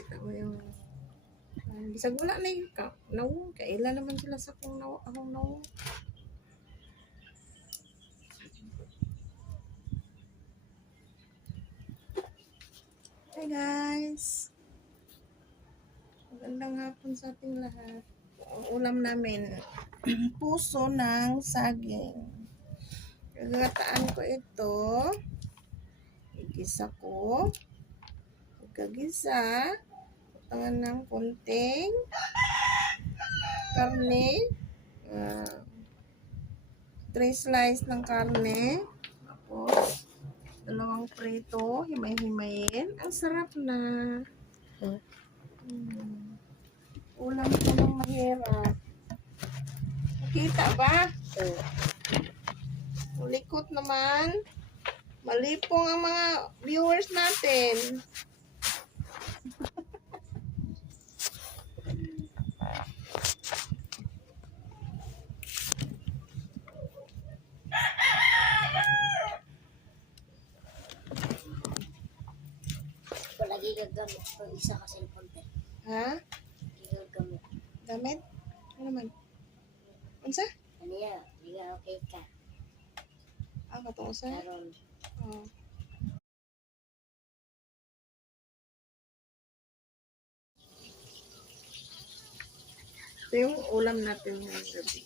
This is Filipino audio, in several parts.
Kita mo yung bisag wala na yung no, kailan naman sila sa akong no. Hi guys, magandang hapon sa ating lahat. Ang ulam namin puso ng saging. Gagataan ko ito, igisa ko, pagkagisa, utangan ng konting karne, 3 slice ng karne, tapos 2 prito, himay-himayin. Ang sarap na. Ulam ko ng mahirap. Nakita ba? Likot naman. Malipong ang mga viewers natin. Lagi gagamit ko isa ka cellphone. Ha? Gagamit. Damit? Ano naman? Unsa? Ano yan? Hindi ka okay ka. Katong sa? Karon. Oh. Ito yung ulam natin ngayong gabi.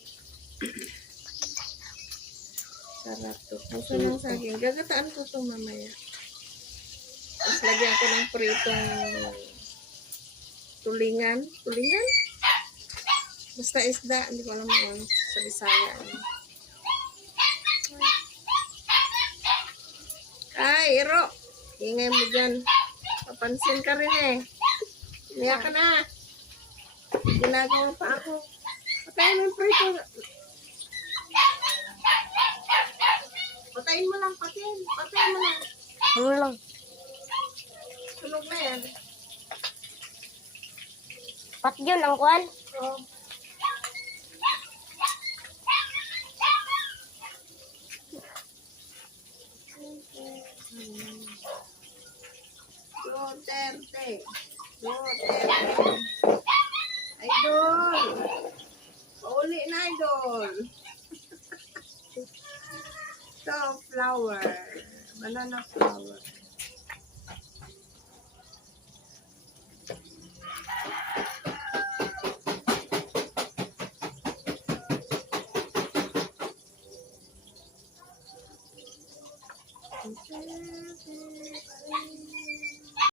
Sarap to. Puso ng saging. Gagataan ko ito mamaya. Tapos lagyan ko ng pritong tulingan. Tulingan? Basta isda. Hindi ko alam mo sa Bisaya. Ay, Iro. Ingay mo dyan. Papansin ka rin eh. Niya ka na. Ginagawa pa ako. Patayin mo yung prito. Patayin mo lang, patayin. Patayin mo lang. Ano lang? Sunog na yan. Pat yun ang kwan? Oh. Duterte. Duterte. Idol. Pauli na, idol. Ito, flower. Banana flower.